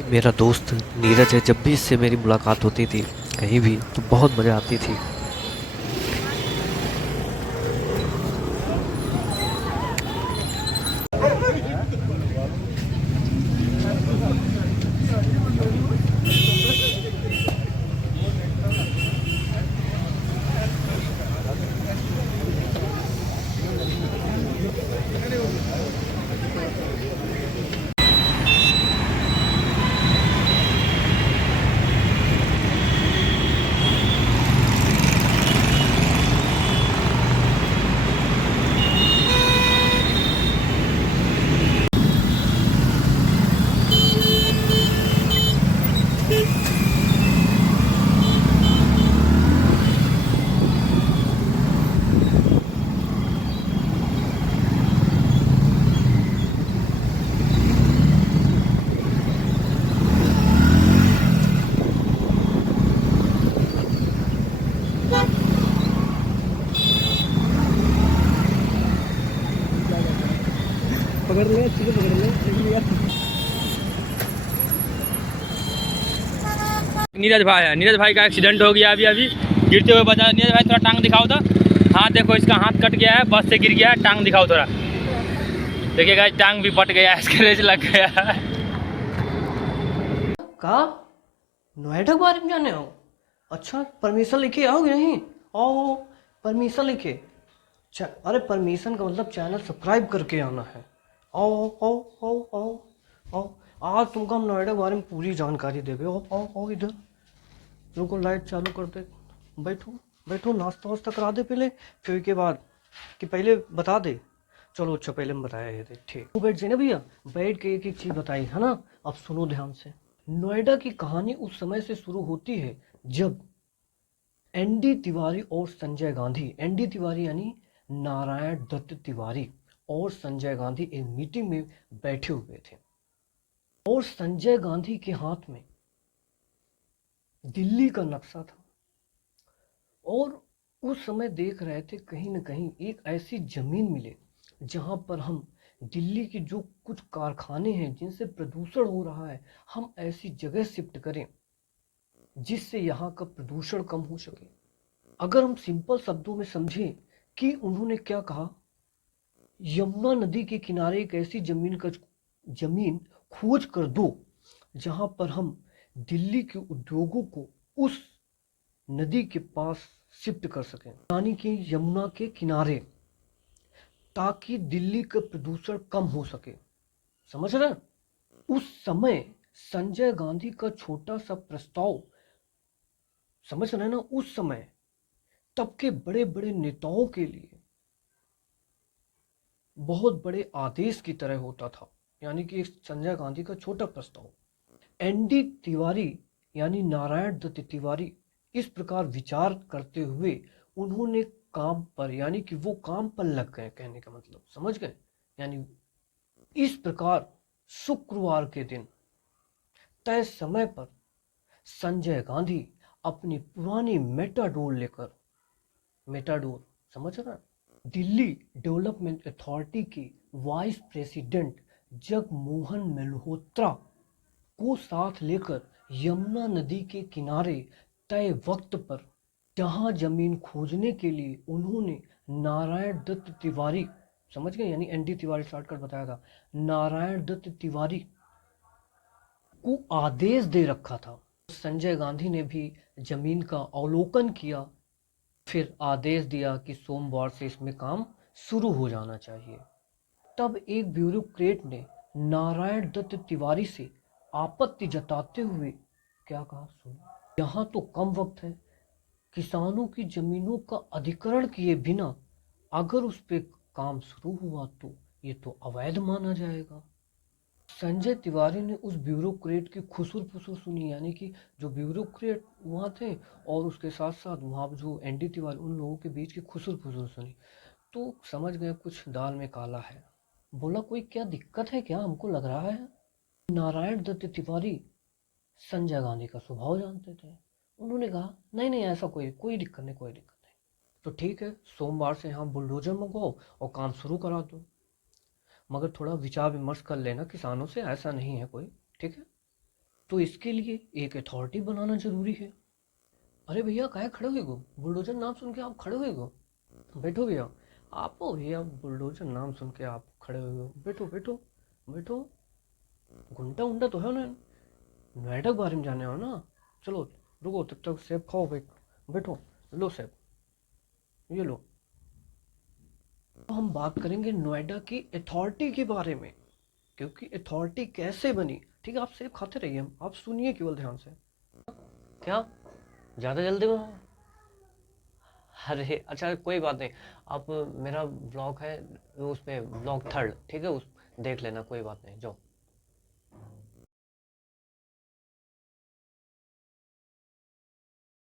ये मेरा दोस्त नीरज है। जब भी इससे मेरी मुलाकात होती थी कहीं भी तो बहुत मज़ा आती थी। पकड़ ले, अच्छे से पकड़ ले। नीरज भाई का एक्सीडेंट हो गया अभी गिरते हुए बचा। नीरज भाई थोड़ा टांग दिखाओ तो। हाथ देखो, इसका हाथ कट गया है, बस से गिर गया है। टांग दिखाओ थोड़ा। देखिए गाइस, टांग भी फट गया है, स्क्रैच लग गया है। कहा नोएडा के बारे में जाने हो? अच्छा, परमिशन लेके आओगे? नहीं आओ, परमिशन लेके। अरे परमिशन का मतलब चैनल सब्सक्राइब करके आना है। आओ आओ आओ आओ आओ। आज तुमको हम नोएडा के बारे में पूरी जानकारी देंगे। आओ आओ आओ इधर। रुको, लाइट चालू कर दे। बैठो बैठो, नाश्ता वास्ता करा दे पहले, फिर के बाद कि पहले बता दे। चलो अच्छा, पहले हम बताया ये थे, ठीक। तू बैठ जाए ना भैया, बैठ के एक एक चीज़ बताई है ना। अब सुनो ध्यान से। नोएडा की कहानी उस समय से शुरू होती है जब एनडी तिवारी और संजय गांधी, एनडी तिवारी यानी नारायण दत्त तिवारी, और संजय गांधी एक मीटिंग में बैठे हुए थे और संजय गांधी के हाथ में दिल्ली का नक्शा था और उस समय देख रहे थे कहीं न कहीं एक ऐसी जमीन मिले जहां पर हम दिल्ली की जो कुछ कारखाने हैं जिनसे प्रदूषण हो रहा है, हम ऐसी जगह शिफ्ट करें जिससे यहाँ का प्रदूषण कम हो सके। अगर हम सिंपल शब्दों में समझें कि उन्होंने क्या कहा, यमुना नदी के किनारे एक ऐसी जमीन खोज कर दो जहां पर हम दिल्ली के उद्योगों को उस नदी के पास शिफ्ट कर सकें, यानी कि यमुना के किनारे, ताकि दिल्ली का प्रदूषण कम हो सके। समझ रहे? उस समय संजय गांधी का छोटा सा प्रस्ताव, समझ रहे ना, उस समय तब के बड़े बड़े नेताओं के लिए बहुत बड़े आदेश की तरह होता था। यानी कि संजय गांधी का छोटा प्रस्ताव, एनडी तिवारी यानी नारायण दत्त तिवारी इस प्रकार विचार करते हुए उन्होंने काम पर, यानी कि वो काम पर लग गए, कहने का मतलब समझ गए। यानी इस प्रकार शुक्रवार के दिन तय समय पर संजय गांधी अपनी पुरानी मेटाडोर लेकर, मेटाडोर समझ रहा, दिल्ली डेवलपमेंट अथॉरिटी के वाइस प्रेसिडेंट जगमोहन मल्होत्रा को साथ लेकर यमुना नदी के किनारे तय वक्त पर जहां जमीन खोजने के लिए उन्होंने नारायण दत्त तिवारी, समझ गए, यानी एनडी तिवारी शॉर्टकट बताया था, नारायण दत्त तिवारी को आदेश दे रखा था। संजय गांधी ने भी जमीन का अवलोकन किया, फिर आदेश दिया कि सोमवार से इसमें काम शुरू हो जाना चाहिए। तब एक ब्यूरोक्रेट ने नारायण दत्त तिवारी से आपत्ति जताते हुए क्या कहा, सुनो, यहाँ तो कम वक्त है, किसानों की जमीनों का अधिग्रहण किए बिना अगर उस पे काम शुरू हुआ तो ये तो अवैध माना जाएगा। संजय तिवारी ने उस ब्यूरोक्रेट की खुसुर फुसुर सुनी, यानी कि जो ब्यूरोक्रेट वहाँ थे और उसके साथ साथ वहाँ जो एनडी तिवारी, उन लोगों के बीच की खुसुर फुसुर सुनी तो समझ गए कुछ दाल में काला है। बोला कोई क्या दिक्कत है क्या, हमको लग रहा है। नारायण दत्त तिवारी संजय गांधी का स्वभाव जानते थे। उन्होंने कहा नहीं नहीं, ऐसा कोई कोई दिक्कत नहीं, कोई दिक्कत नहीं, तो ठीक है, सोमवार से यहाँ बुलडोजर मंगवाओ और काम शुरू करा दो, मगर थोड़ा विचार विमर्श कर लेना किसानों से, ऐसा नहीं है कोई, ठीक है। तो इसके लिए एक अथॉरिटी बनाना जरूरी है। अरे भैया काहे खड़े हुए गो, बुलडोजर नाम सुन के आप खड़े हुए गो, बैठो भैया। आप हो भैया, बुलडोजर नाम सुन के आप खड़े हुए हो, बैठो बैठो बैठो। घंटा उंटा तो है ना, नोएडा के बारे में जाने हो ना। चलो रुको, तब तक सेब खाओ भाई, बैठो, लो सेब, ये लो। तो हम बात करेंगे नोएडा की अथॉरिटी के बारे में, क्योंकि अथॉरिटी कैसे बनी। ठीक है, आप सेब खाते रहिए, आप सुनिए केवल ध्यान से। क्या ज़्यादा जल्दी में हो? अरे अच्छा कोई बात नहीं, आप मेरा ब्लॉग है उस पे, ब्लॉग थर्ड, ठीक है, उस देख लेना, कोई बात नहीं, जाओ।